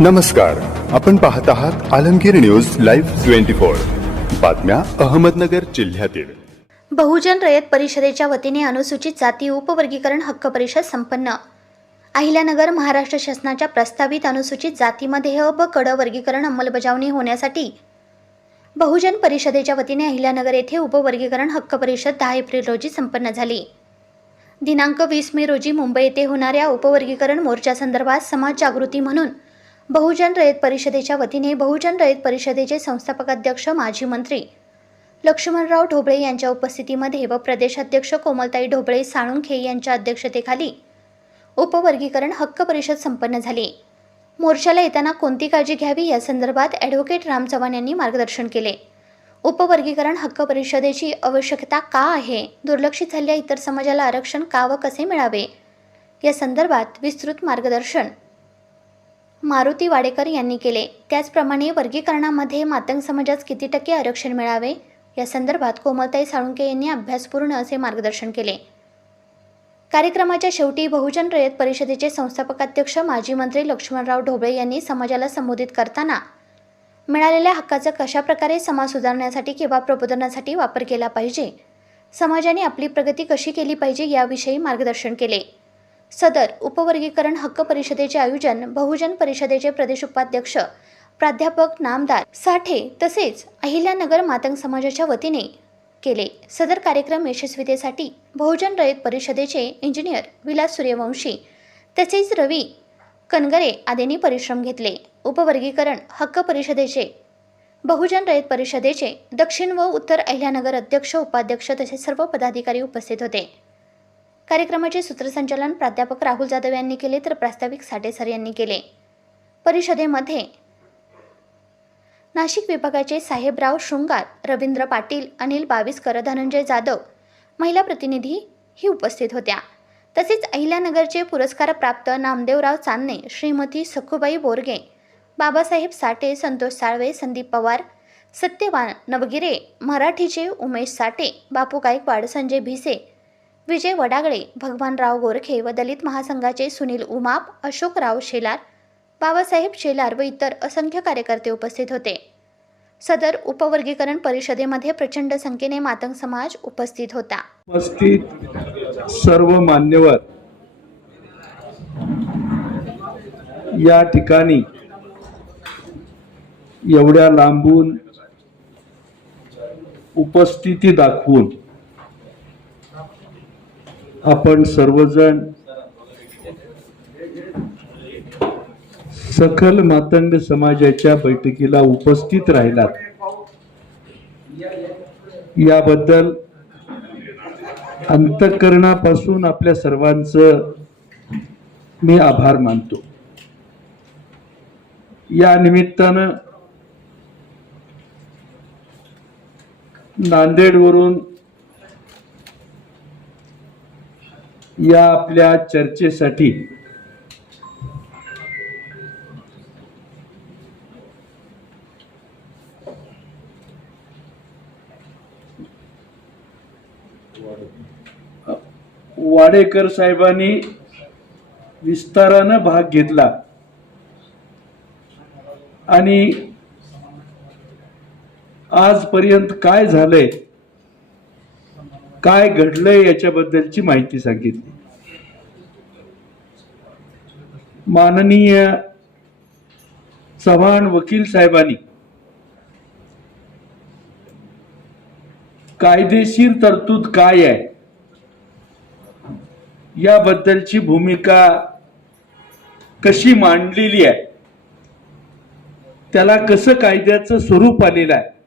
नमस्कार आपण पाहत आहात Alamgir news live twenty four. बातम्या अहमदनगर जिल्ह्यातील. बहुजन रयत परिषदेच्या वतीने अनुसूचित जाती उपवर्गीकरण हक्क परिषद संपन्न. अहिल्यानगर महाराष्ट्र शासनाच्या प्रस्तावित अनुसूचित जातीमध्ये अ ब कड वर्गीकरण अंमलबजावणी होण्यासाठी बहुजन परिषदेच्या वतीने अहिल्यानगर येथे उपवर्गीकरण हक्क परिषद दहा एप्रिल रोजी संपन्न झाली. दिनांक वीस मे रोजी मुंबई येथे होणाऱ्या उपवर्गीकरण मोर्चासंदर्भात समाज जागृती म्हणून बहुजन रयत परिषदेच्या वतीने बहुजन रयत परिषदेचे संस्थापक अध्यक्ष माजी मंत्री लक्ष्मणराव ढोबळे यांच्या उपस्थितीमध्ये व प्रदेशाध्यक्ष कोमलताई ढोबळे साळुंखे यांच्या अध्यक्षतेखाली उपवर्गीकरण हक्क परिषद संपन्न झाली. मोर्चाला येताना कोणती काळजी घ्यावी या संदर्भात ॲडव्होकेट राम चव्हाण यांनी मार्गदर्शन केले. उपवर्गीकरण हक्क परिषदेची आवश्यकता का आहे? दुर्लक्षित झालेल्या इतर समाजाला आरक्षण का व कसे मिळावे? या संदर्भात विस्तृत मार्गदर्शन मारुती वाडेकर यांनी केले. त्याचप्रमाणे वर्गीकरणामध्ये मातंग समाजास किती टक्के आरक्षण मिळावे? या संदर्भात कोमलताई साळुंके यांनी अभ्यासपूर्ण असे मार्गदर्शन केले. कार्यक्रमाच्या शेवटी बहुजन रयत परिषदेचे संस्थापकाध्यक्ष माजी मंत्री लक्ष्मणराव ढोबळे यांनी समाजाला संबोधित करताना मिळालेल्या हक्काचा कशाप्रकारे समाज सुधारण्यासाठी किंवा प्रबोधनासाठी वापर केला पाहिजे? समाजाने आपली प्रगती कशी केली पाहिजे याविषयी मार्गदर्शन केले. सदर उपवर्गीकरण हक्क परिषदेचे आयोजन बहुजन परिषदेचे प्रदेश उपाध्यक्ष प्राध्यापक नामदार साठे तसेच अहिल्यानगर मातंग समाजाच्या वतीने केले. सदर कार्यक्रम यशस्वीतेसाठी बहुजन रयत परिषदेचे इंजिनियर विलास सूर्यवंशी तसेच रवी कनगरे आदींनी परिश्रम घेतले. उपवर्गीकरण हक्क परिषदेचे बहुजन रयत परिषदेचे दक्षिण व उत्तर अहिल्यानगर अध्यक्ष उपाध्यक्ष तसेच सर्व पदाधिकारी उपस्थित होते. कार्यक्रमाचे सूत्रसंचालन प्राध्यापक राहुल जाधव यांनी केले तर प्रास्ताविक साठे सर यांनी केले. परिषदेमध्ये नाशिक विभागाचे साहेबराव शृंगार रवींद्र पाटील अनिल बावीसकर धनंजय जाधव महिला प्रतिनिधी ही उपस्थित होत्या. तसेच अहिल्यानगरचे पुरस्कारप्राप्त नामदेवराव चांदणे श्रीमती सखुबाई बोरगे बाबासाहेब साठे संतोष साळवे संदीप पवार सत्यवान नवगिरे मराठीचे उमेश साठे बापू गायकवाड संजय भिसे विजय वडागळे भगवानराव गोरखे व दलित महासंघाचे सुनील उमाप अशोकराव शेलार बाबासाहेब शेलार व इतर असंख्य कार्यकर्ते उपस्थित होते. सदर उपवर्गीकरण परिषदेमध्ये प्रचंड संख्येने मातंग समाज उपस्थित होता. उपस्थित सर्व मान्यवर या ठिकाणी एवढ्या लांबून उपस्थिती दाखवून आपण सर्वजण सकल मातंग समाजाच्या बैठकीला उपस्थित राहिलात. याबद्दल अंतकरणापासून आपल्या सर्वांचं मी आभार मानतो. या निमित्तानं नांदेडवरून या आपल्या चर्चेसाठी. वाडेकर साहेबांनी विस्तारानं भाग घेतला. आणि आजपर्यंत काय झालंय? काय घडलंय याच्याबद्दलची माहिती सांगितली. माननीय चव्हाण वकील साहेबांनी कायदेशीर तरतूद काय आहे? याबद्दलची भूमिका कशी मांडलेली आहे? त्याला कसं कायद्याचं स्वरूप आलेलं आहे?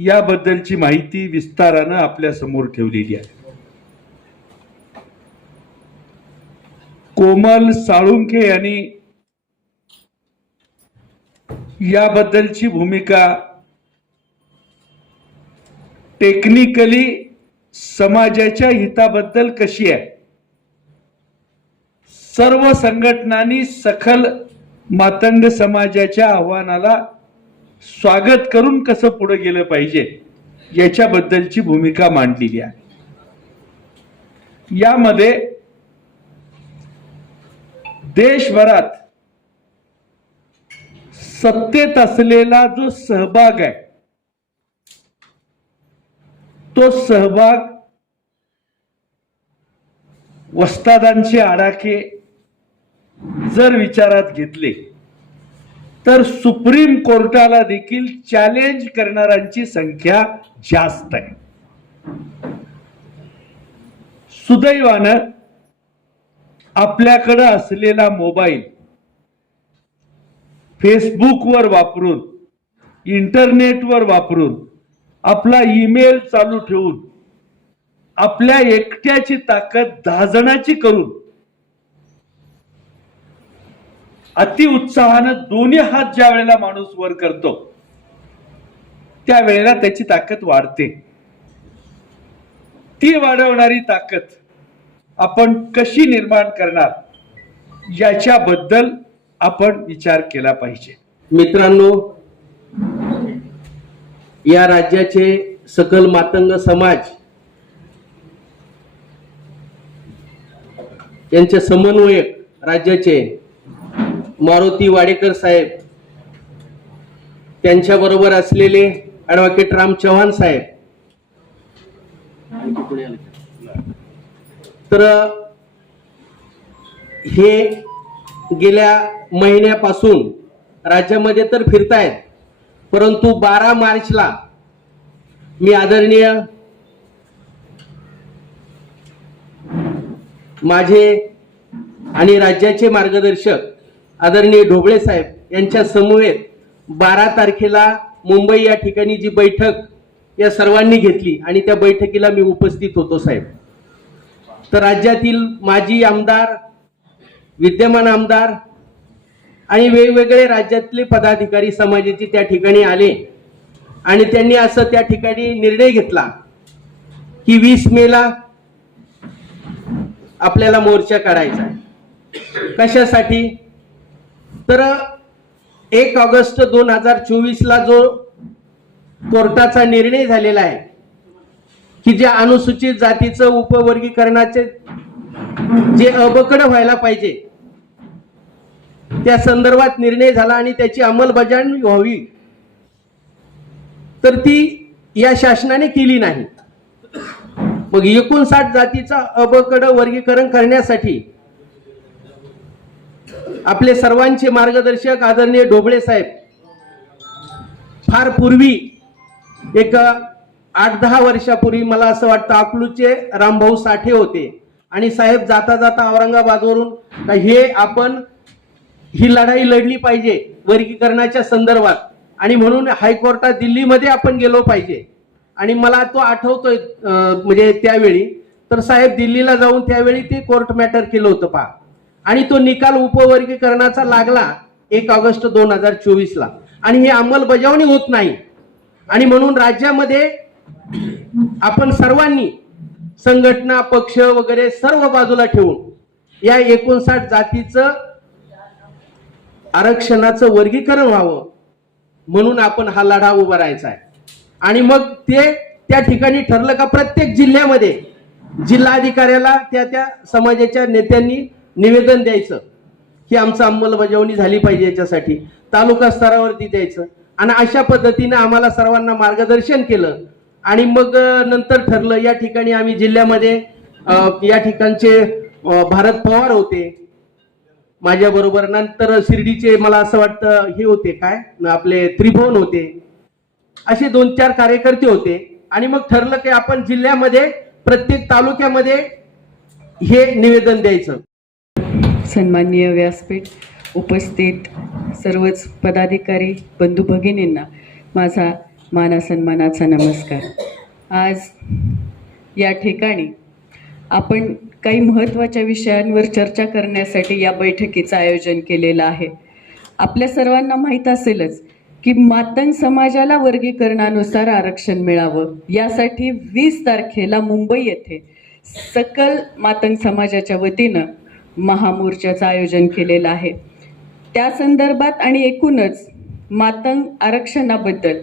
याबद्दलची माहिती विस्तारानं आपल्यासमोर ठेवलेली आहे. कोमल साळुंखे यांनी याबद्दलची भूमिका टेक्निकली समाजाच्या हिताबद्दल कशी आहे? सर्व संघटनांनी सखल मातंग समाजाच्या आव्हानाला स्वागत करून कसं पुढे गेलं पाहिजे याच्याबद्दलची भूमिका मांडलेली आहे. यामध्ये देशभरात सत्तेत असलेला जो सहभाग आहे तो सहभाग वस्तादांचे आडाखे जर विचारात घेतले तर सुप्रीम कोर्टाला देखील चॅलेंज करणाऱ्यांची संख्या जास्त आहे. सुदैवानं आपल्याकडं असलेला मोबाईल फेसबुकवर वापरून इंटरनेटवर वापरून आपला ईमेल चालू ठेवून आपल्या एकट्याची ताकद दहा जणाची करून अति उत्साहानं दोन्ही हात ज्या वेळेला माणूस वर करतो त्या वेळेला त्याची ताकद वाढते. ती वाढवणारी ताकद आपण कशी निर्माण करणार याच्याबद्दल आपण विचार केला पाहिजे. मित्रांनो या राज्याचे सकल मातंग समाज यांचे समन्वयक राज्याचे मारुती वाडेकर साहेब त्यांच्याबरोबर असलेले ॲडव्होकेट राम चव्हाण साहेब. तर हे गेल्या महिन्यापासून राज्यामध्ये तर फिरतायत परंतु बारा मार्चला मी आदरणीय माझे आणि राज्याचे मार्गदर्शक आदरणीय ढोबळे साहेब यांच्या समवेत बारा तारखेला मुंबई या ठिकाणी जी बैठक या सर्वांनी घेतली आणि त्या बैठकीला मी उपस्थित होतो साहेब. तर राज्यातील माजी आमदार विद्यमान आमदार आणि वेगवेगळे राज्यातले पदाधिकारी समाजाचे त्या ठिकाणी आले आणि त्यांनी असं त्या ठिकाणी निर्णय घेतला की वीस मेला आपल्याला मोर्चा काढायचा कशासाठी? तर एक ऑगस्ट दोन हजार चोवीसला जो कोर्टाचा निर्णय झालेला आहे की जे अनुसूचित जातीचं उपवर्गीकरणाचे जे अबकड व्हायला पाहिजे त्या संदर्भात निर्णय झाला आणि त्याची अंमलबजावणी व्हावी. तर ती या शासनाने केली नाही. मग एकोणसाठ जातीचा अबकड वर्गीकरण करण्यासाठी आपले सर्वांचे मार्गदर्शक आदरणीय ढोबळे साहेब. फार पूर्वी एक आठ दहा वर्षापूर्वी मला असं वाटतं अकलूचे रामभाऊ साठे होते. आणि साहेब जाता जाता औरंगाबादवरून हे आपण ही लढाई लढली पाहिजे वर्गीकरणाच्या संदर्भात. आणि म्हणून हायकोर्टात दिल्लीमध्ये आपण गेलो पाहिजे. आणि मला तो आठवतोय म्हणजे त्यावेळी. तर साहेब दिल्लीला जाऊन त्यावेळी ते कोर्ट मॅटर केलं होतं पहा. आणि तो निकाल उपवर्गीकरणाचा लागला एक ऑगस्ट दोन हजार चोवीस ला आणि ही अंमलबजावणी होत नाही. आणि म्हणून राज्यामध्ये आपण सर्वांनी संघटना पक्ष वगैरे सर्व बाजूला ठेवून या एकोणसाठ जातीचं आरक्षणाचं वर्गीकरण व्हावं म्हणून आपण हा लढा उभा राहायचा आहे. आणि मग ते त्या ठिकाणी ठरलं का प्रत्येक जिल्ह्यामध्ये जिल्हाधिकाऱ्याला त्या त्या समाजाच्या नेत्यांनी निवेदन द्यायचं. की आमचं अंमलबजावणी झाली पाहिजे याच्यासाठी. तालुका स्तरावरती द्यायचं. आणि अशा पद्धतीनं आम्हाला सर्वांना मार्गदर्शन केलं. आणि मग नंतर ठरलं या ठिकाणी आम्ही जिल्ह्यामध्ये या ठिकाणचे भारत पवार होते. माझ्या बरोबर नंतर शिर्डीचे मला असं वाटतं हे होते काय? आपले त्रिभुवन होते. असे दोन चार कार्यकर्ते होते. आणि मग ठरलं की आपण जिल्ह्यामध्ये प्रत्येक तालुक्यामध्ये हे निवेदन द्यायचं. सन्माननीय व्यासपीठ उपस्थित सर्वच पदाधिकारी बंधू भगिनींना माझा मानासन्मानाचा नमस्कार. आज या ठिकाणी आपण काही महत्त्वाच्या विषयांवर चर्चा करण्यासाठी या बैठकीचं आयोजन केलेलं आहे. आपल्या सर्वांना माहीत असेलच की मातंग समाजाला वर्गीकरणानुसार आरक्षण मिळावं. यासाठी वीस तारखेला मुंबई येथे सकल मातंग समाजाच्या वतीनं महामोर्चाचं आयोजन केलेलं आहे. त्या संदर्भात आणि एकूणच मातंग आरक्षणाबद्दल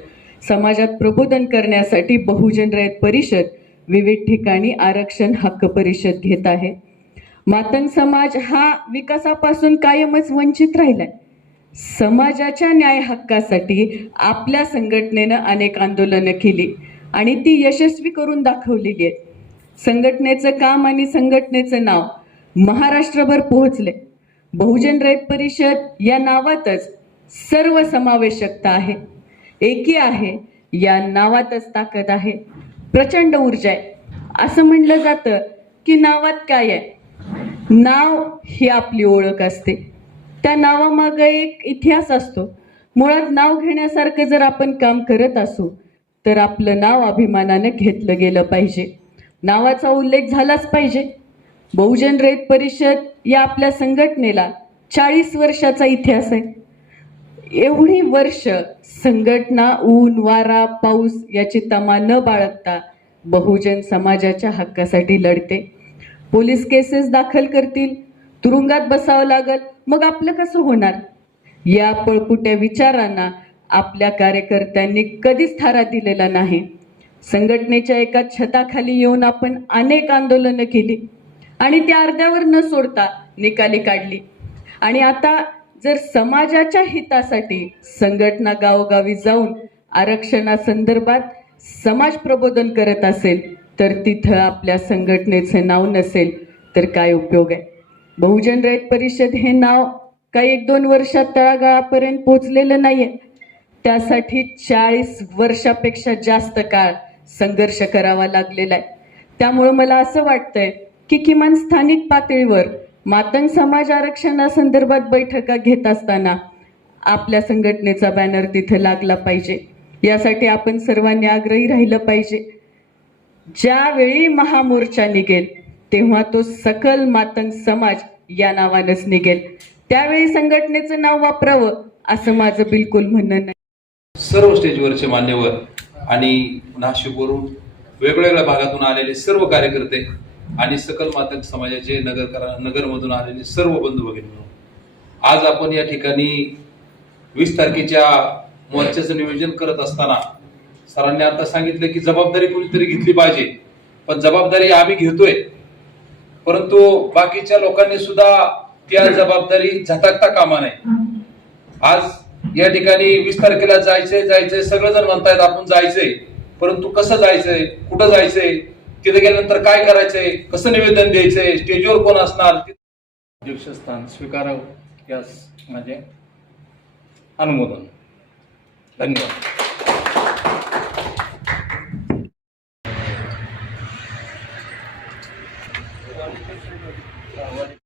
समाजात प्रबोधन करण्यासाठी बहुजन रयत परिषद विविध ठिकाणी आरक्षण हक्क परिषद घेत आहे. मातंग समाज हा विकासापासून कायमच वंचित राहिलाय. समाजाच्या न्याय हक्कासाठी आपल्या संघटनेनं अनेक आंदोलनं केली आणि ती यशस्वी करून दाखवलेली आहेत. संघटनेचं काम आणि संघटनेचं नाव महाराष्ट्रभर पोहोचले. बहुजन रयत परिषद या नावातच सर्व समावेशकता आहे. एकी आहे या नावातच ताकद आहे. प्रचंड ऊर्जा आहे. असं म्हणलं जातं की नावात काय आहे? नाव ही आपली ओळख असते. त्या नावामागं एक इतिहास असतो. मुळात नाव घेण्यासारखं जर आपण काम करत असू तर आपलं नाव अभिमानानं घेतलं गेलं पाहिजे. नावाचा उल्लेख झालाच पाहिजे. बहुजन रयत परिषद या आपल्या संघटनेला चाळीस वर्षाचा इतिहास आहे. एवढी वर्ष संघटना ऊन वारा पाऊस याची तमा न बाळगता बहुजन समाजाच्या हक्कासाठी लढते. पोलीस केसेस दाखल करतील तुरुंगात बसावं लागल मग आपलं कसं होणार? या पळपुट्या विचारांना आपल्या कार्यकर्त्यांनी कधीच थारा दिलेला नाही. संघटनेच्या एका छताखाली येऊन आपण अनेक आंदोलनं केली. आणि त्या अर्ध्यावर न सोडता निकाली काढली. आणि आता जर समाजाच्या हितासाठी संघटना गावोगावी जाऊन आरक्षणासंदर्भात समाज प्रबोधन करत असेल तर तिथं आपल्या संघटनेचे नाव नसेल तर काय उपयोग आहे? बहुजन रयत परिषद हे नाव काही एक दोन वर्षात तळागाळापर्यंत पोचलेलं नाहीये. त्यासाठी चाळीस वर्षापेक्षा जास्त काळ संघर्ष करावा लागलेला आहे. त्यामुळं मला असं वाटतंय की किमान स्थानिक पातळीवर मातंग समाज आरक्षणासंदर्भात बैठका घेत असताना आपल्या संघटनेचा बॅनर तिथे लागला पाहिजे. यासाठी आपण सर्वांनी आग्रही राहिलं पाहिजे. ज्यावेळी महामोर्चा निघेल तेव्हा तो सकल मातंग समाज या नावानंच निघेल. त्यावेळी संघटनेचं नाव वापरावं असं माझं बिलकुल म्हणणं नाही. सर्व स्टेजवरचे मान्यवर आणि नाशिकवरून वेगवेगळ्या भागातून आलेले सर्व कार्यकर्ते आणि सकल मातक समाजाचे नगर नगरमधून आलेले सर्व बंधू भगिनी आज आपण या ठिकाणी वीस तारखेच्या मोर्चाचं नियोजन करत असताना सरांनी आता सांगितलं की जबाबदारी कोणीतरी घेतली पाहिजे. पण जबाबदारी आम्ही घेतोय. परंतु बाकीच्या लोकांनी सुद्धा त्या जबाबदारी झटकता कामा नये. आज या ठिकाणी वीस तारखेला जायचंय जायचंय सगळेजण म्हणतायत आपण जायचंय. परंतु कसं जायचंय कुठं जायचंय तिथे गेल्यानंतर काय करायचंय? कसं निवेदन द्यायचंय? स्टेजवर कोण असणार? अध्यक्षस्थान स्वीकारावं यास माझे अनुमोदन. धन्यवाद.